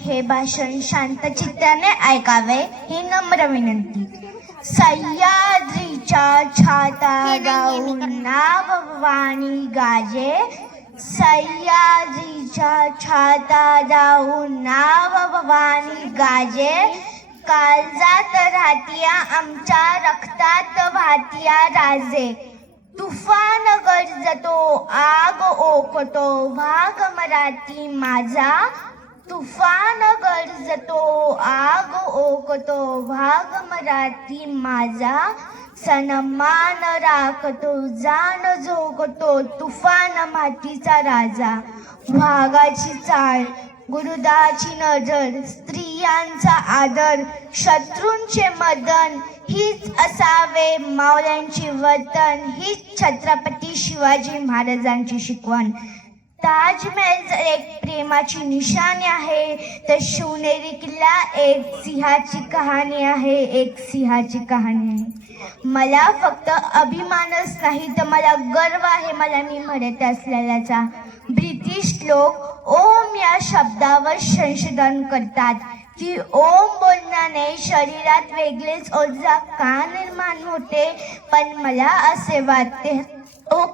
हे भाषण शांतचित्ताने ऐकावे ही नम्र विनंती. सह्याद्रीच्या छातावरून नाववाणी गाजे, सह्याद्रीच्या छातावरून नाववाणी गाजे. काळजात राहतिया आमच्या रक्तात वाहतिया राजे. तुफान गरजतो आग ओकतो वाघ मराठी माझा. तुफान गरजतो आग ओकतो वाघ मराठी माझा. सन्मान राखतो जाण जोगतो तुफान मातीचा राजा. वाघाची चाळ गुरुदाची नजर, स्त्रियांचा आदर, शत्रूंचे मदन, हीच असावे मावळ्यांची वर्तन. हीच छत्रपती शिवाजी महाराजांची शिकवण. ताजमहल जर एक प्रेमाची निशाणी आहे, तर शिवनेरी किल्ला एक सिंहाची कहाणी आहे. एक सिंहाची कहाणी आहे. मला फक्त अभिमानच नाही तर मला गर्व आहे मला मी मराठी असलेल्याचा. ब्रिटिश लोक ओम या शब्दावर संशोधन करतात की ओम बोलण्याने शरीरात वेगळेच ऊर्जा का निर्माण होते, पण मला असे वाटते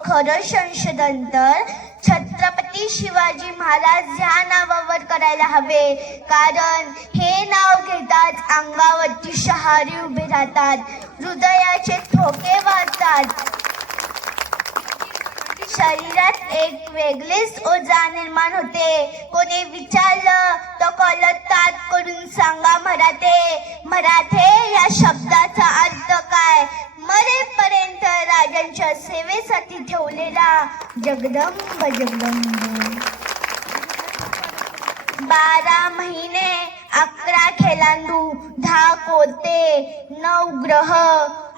खरं संशोधन तर छत्रपती शिवाजी महाराज ह्या नावावर करायला हवे. कारण हे नाव घेताच अंगावरती शहारे उभे राहतात, हृदयाचे ठोके वाजतात, शरीरात एक वेगळीच ऊर्जा निर्माण होते. कोणी विचारलं तर कळतात करून सांगा मराठे या शब्दाचा अर्थ काय. मरेपर्यंत राजांच्या सेवेसाठी ठेवलेला जगदंब जगदंब. 12 महिने 11 खेळांडू, 10 कोते, 9 ग्रह,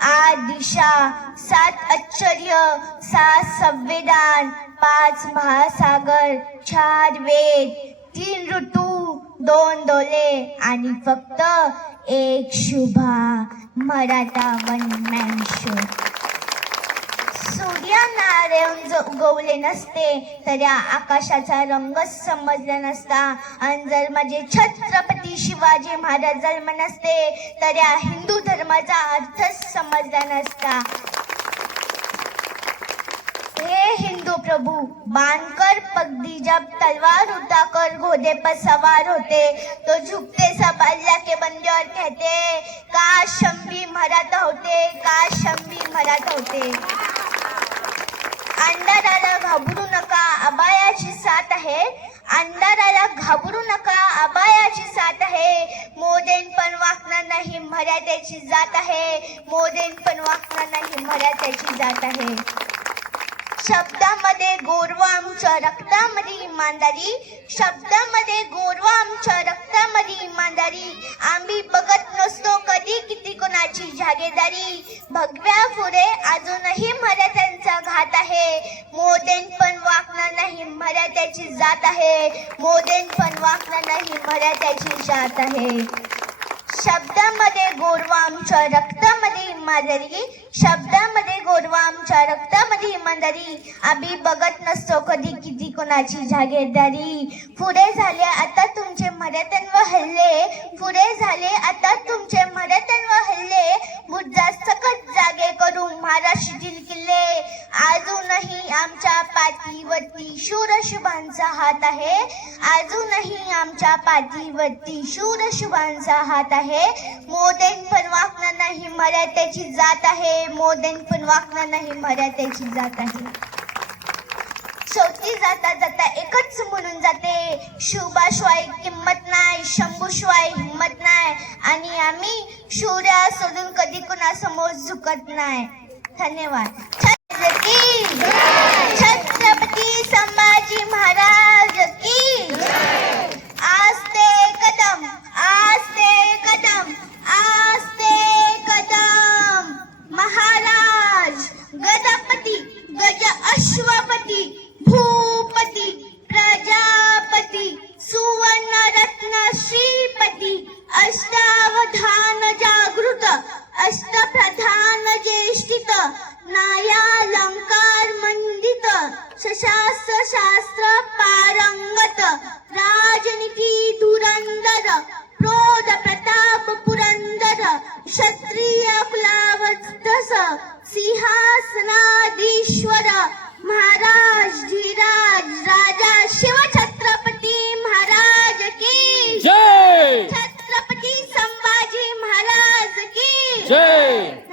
8 दिशा, 7 आश्चर्य, 7 संविधान, 5 महासागर, 4 वेद, 3 ऋतू, 2 डोले आणि फक्त एक शुभा मराठा वनमॅन शो. सूर्यनारायण जर उगवले नसते तर या आकाशाचा रंगच समजला नसता. आणि जर माझे छत्रपती शिवाजी महाराज जन्म नसते तर या हिंदू धर्माचा अर्थच समजला नसता. हे हिंदू प्रभु बांधकर पगड़ी जब तलवार उठाकर घोड़े पर सवार होते तो झुकते सब अल्लाह के बंदे और कहते काश हम भी मराठा होते, काश हम भी मराठा होते. अंधाराला घाबरू नका अबायाची साथ आहे, अंधाराला घाबरू नका अबायाची साथ आहे. मोदेन पण वाकणार नाही मराठ्याची जात आहे, मोदेन पण वाकणार नाही मराठ्याची जात आहे. शब्दामध्ये गोरवा आमच्या रक्तामध्ये इमानदारी, शब्दामध्ये गोरवा आमच्या रक्तामध्ये इमानदारी. आम्ही बघत नसतो कधी किती कोणाची जागेदारी. भगव्या पुढे अजूनही मराठ्यांचा घात आहे, मोदेन पण वाकणार नाही मराठ्याची जात आहे, मोदेन पण वाकणार नाही मराठ्याची जात आहे. शब्दामध्ये गोरवा आमच्या रक्तामध्ये इमानदारी, शब्दामध्ये गोरवा आमच्या रक्तामध्ये इमानदारी. आम्ही बघत नसतो कधी किती कोणाची जागीरदारी. पुढे झाले आता तुमचे मराठ्यांवर हल्ले, पुढे झाले आता तुमचे मराठ्यांवर हल्ले. मुद्दा सकट जागे करू महाराष्ट्रातील किल्ले. अजूनही आमच्या पाठीवरती शूरशुभांचा हात आहे, अजूनही आमच्या पाठीवरती शूरशुभांचा हात आहे. मोदेन पण वाकणार नाही मराठ्याची जात आहे, मोदेन पण वाकणार नाही मराठ्याची जात आहे. शेवटी जाता जाता एकच म्हणून जाते, शुभाशिवाय किंमत नाही, शंभूशिवाय हिंमत नाही. आणि आम्ही शौर्य सोडून कधी कोणासमोर झुकत नाही. धन्यवाद. छत्रपती संभाजी महाराज की. आस्ते कदम, आस्ते कदम, आस्ते कदम. महाराज गजपती, गज अश्वपती, भूपती, प्रजापती, सुवर्ण रत्न श्रीपती, अष्टावधान जागृत, अष्टप्रधान ज्येष्ठित, न्यायालंकार मंडित, सशास्त्र शास्त्र पारंगत, सिंहासनाधीश्वर महाराज धीराज राजा शिवछत्रपती महाराज की जय छत्रपती संभाजी महाराज की जय